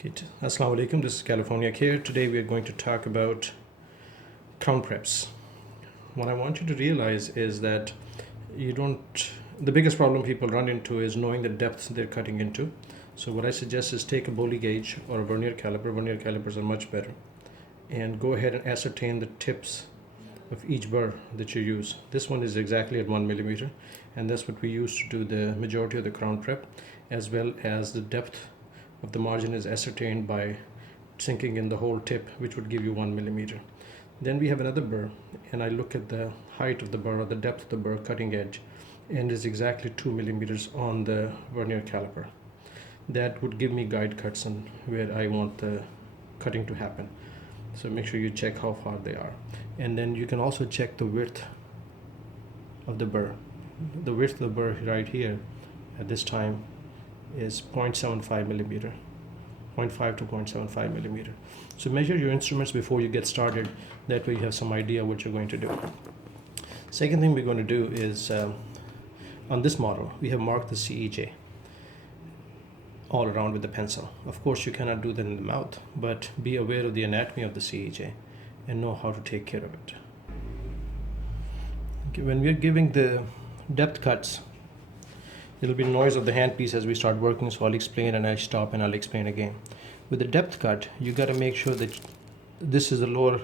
Okay, Assalamu alaikum. This is CaliforniaCare. Today we are going to talk about crown preps. What I want you to realize is that the biggest problem people run into is knowing the depth they're cutting into. So what I suggest is take a bowlie gauge or a vernier caliper. Vernier calipers are much better. And go ahead and ascertain the tips of each burr that you use. This one is exactly at 1 millimeter, and that's what we use to do the majority of the crown prep, as well as the depth of the margin is ascertained by sinking in the whole tip, which would give you 1 millimeter. Then we have another burr, and I look at the height of the burr or the depth of the burr cutting edge, and is exactly 2 millimeters on the vernier caliper. That would give me guide cuts and where I want the cutting to happen. So make sure you check how far they are. And then you can also check the width of the burr. The width of the burr right here at this time is 0.75 millimeter, 0.5 to 0.75 millimeter. So measure your instruments before you get started. That way you have some idea what you're going to do. Second thing we're going to do is on this model, we have marked the CEJ all around with the pencil. Of course, you cannot do that in the mouth, but be aware of the anatomy of the CEJ and know how to take care of it. Okay, when we're giving the depth cuts, there'll be noise of the handpiece as we start working, so I'll explain and I'll stop and I'll explain again. With the depth cut, you got to make sure that this is the lower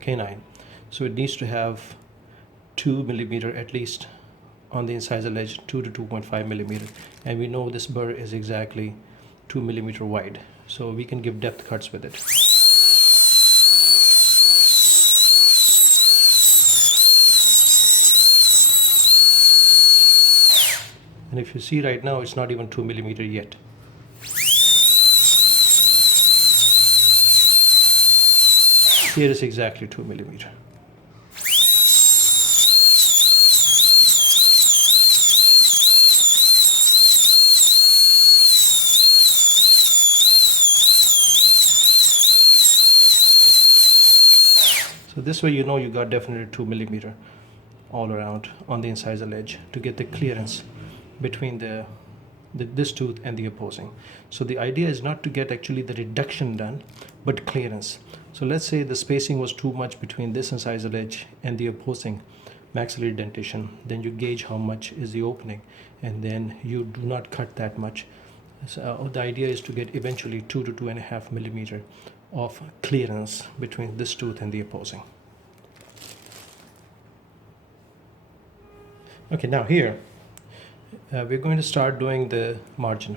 canine, so it needs to have 2 millimeter at least on the incisal edge, 2 to 2.5 millimeter, and we know this burr is exactly 2 millimeter wide, so we can give depth cuts with it. And if you see right now, it's not even 2 millimeter yet. Here is exactly 2 millimeter. So this way you know you got definitely 2 millimeter all around on the incisal edge to get the clearance between this tooth and the opposing. So the idea is not to get actually the reduction done, but clearance. So let's say the spacing was too much between this incisal edge and the opposing maxillary dentation, then you gauge how much is the opening, and then you do not cut that much. So the idea is to get eventually 2 to 2.5 millimeter of clearance between this tooth and the opposing. Okay, now here we're going to start doing the margin.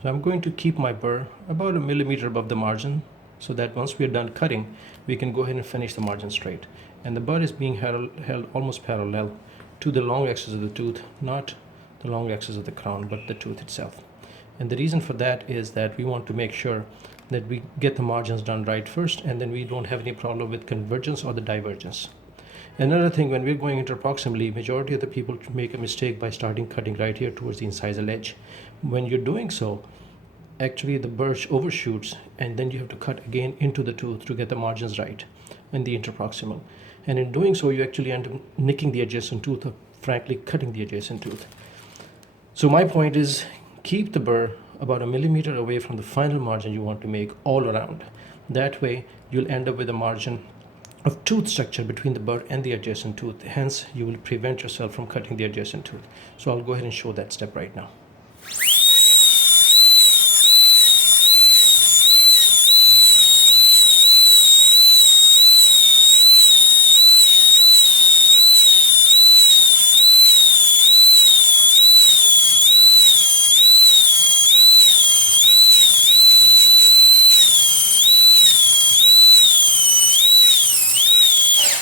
So I'm going to keep my burr about a millimeter above the margin, so that once we're done cutting, we can go ahead and finish the margin straight. And the burr is being held almost parallel to the long axis of the tooth, not the long axis of the crown, but the tooth itself. And the reason for that is that we want to make sure that we get the margins done right first, and then we don't have any problem with convergence or the divergence. Another thing, when we're going interproximally, majority of the people make a mistake by starting cutting right here towards the incisal edge. When you're doing so, actually the burr overshoots, and then you have to cut again into the tooth to get the margins right in the interproximal. And in doing so, you actually end up nicking the adjacent tooth, or frankly cutting the adjacent tooth. So my point is, keep the burr about a millimeter away from the final margin you want to make all around. That way you'll end up with a margin of tooth structure between the burr and the adjacent tooth. Hence, you will prevent yourself from cutting the adjacent tooth. So I'll go ahead and show that step right now.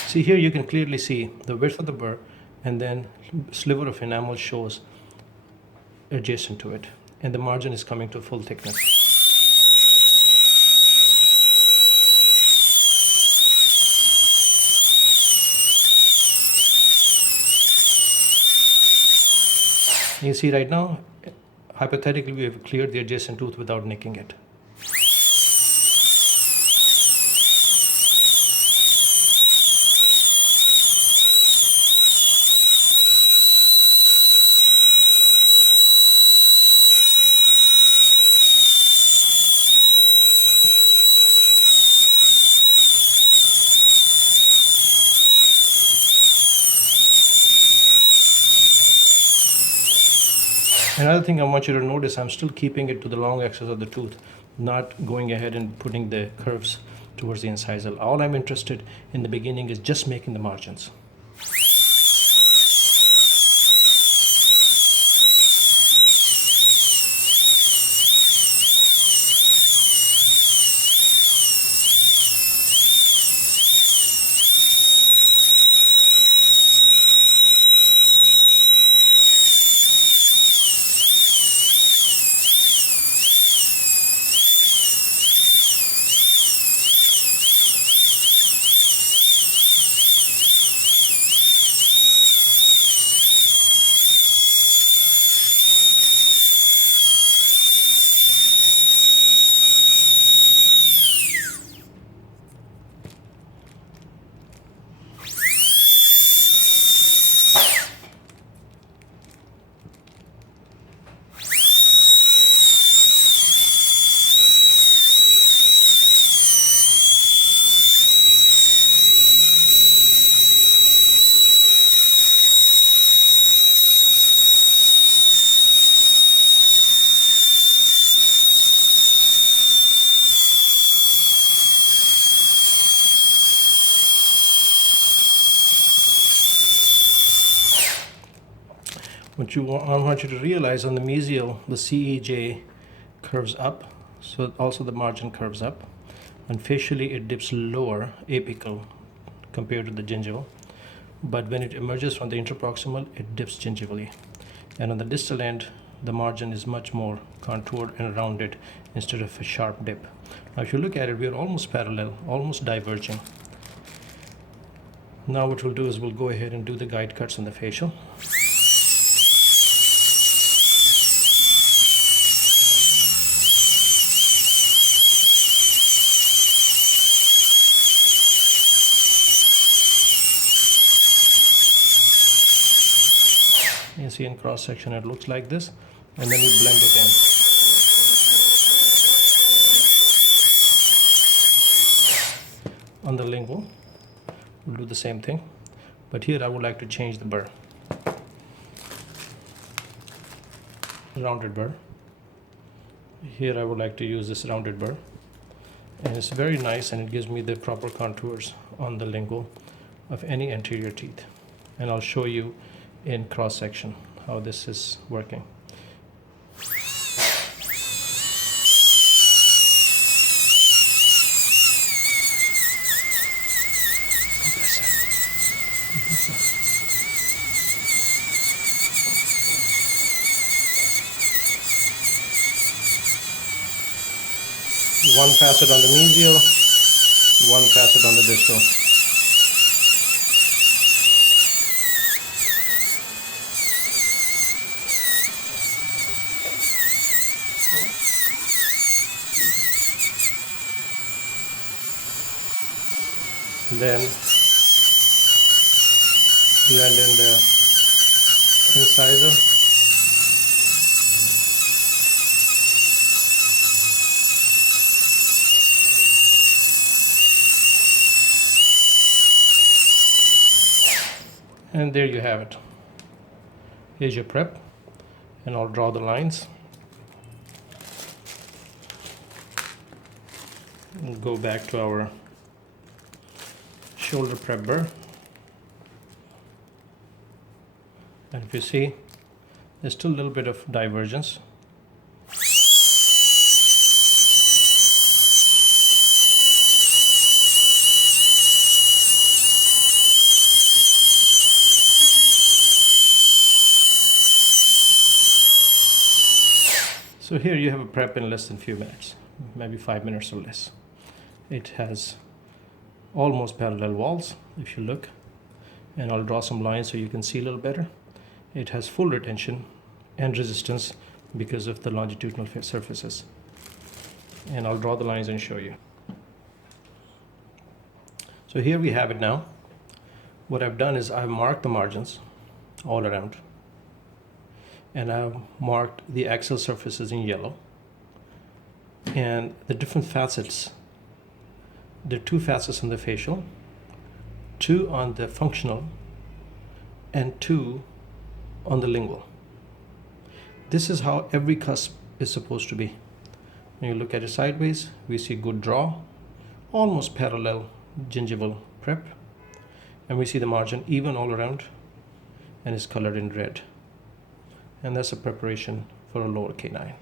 See, here you can clearly see the width of the burr, and then sliver of enamel shows adjacent to it, and the margin is coming to full thickness. You see right now, hypothetically, we have cleared the adjacent tooth without nicking it. Another thing I want you to notice, I'm still keeping it to the long axis of the tooth, not going ahead and putting the curves towards the incisal. All I'm interested in the beginning is just making the margins. I want you to realize on the mesial, the CEJ curves up, so also the margin curves up, and facially it dips lower, apical, compared to the gingival. But when it emerges from the interproximal, it dips gingivally. And on the distal end, the margin is much more contoured and rounded instead of a sharp dip. Now if you look at it, we are almost parallel, almost diverging. Now what we'll do is we'll go ahead and do the guide cuts on the facial. You see in cross section it looks like this, and then you blend it in. On the lingual, we'll do the same thing, but here I would like to change the burr. Rounded burr. Here I would like to use this rounded burr, and it's very nice, and it gives me the proper contours on the lingual of any anterior teeth. And I'll show you in cross section how this is working. One facet on the mesial, one facet on the distal. Then blend in the incisor. And there you have it. Here's your prep, and I'll draw the lines. We'll go back to our shoulder prep burr, and if you see, there's still a little bit of divergence. So here you have a prep in less than a few minutes, maybe 5 minutes or less. It has almost parallel walls, if you look, and I'll draw some lines so you can see a little better. It has full retention and resistance because of the longitudinal surfaces. And I'll draw the lines and show you. So here we have it now. What I've done is I've marked the margins all around, and I've marked the axial surfaces in yellow, and the different facets. There are 2 facets on the facial, 2 on the functional, and 2 on the lingual. This is how every cusp is supposed to be. When you look at it sideways, we see good draw, almost parallel gingival prep, and we see the margin even all around and is colored in red. And that's a preparation for a lower canine.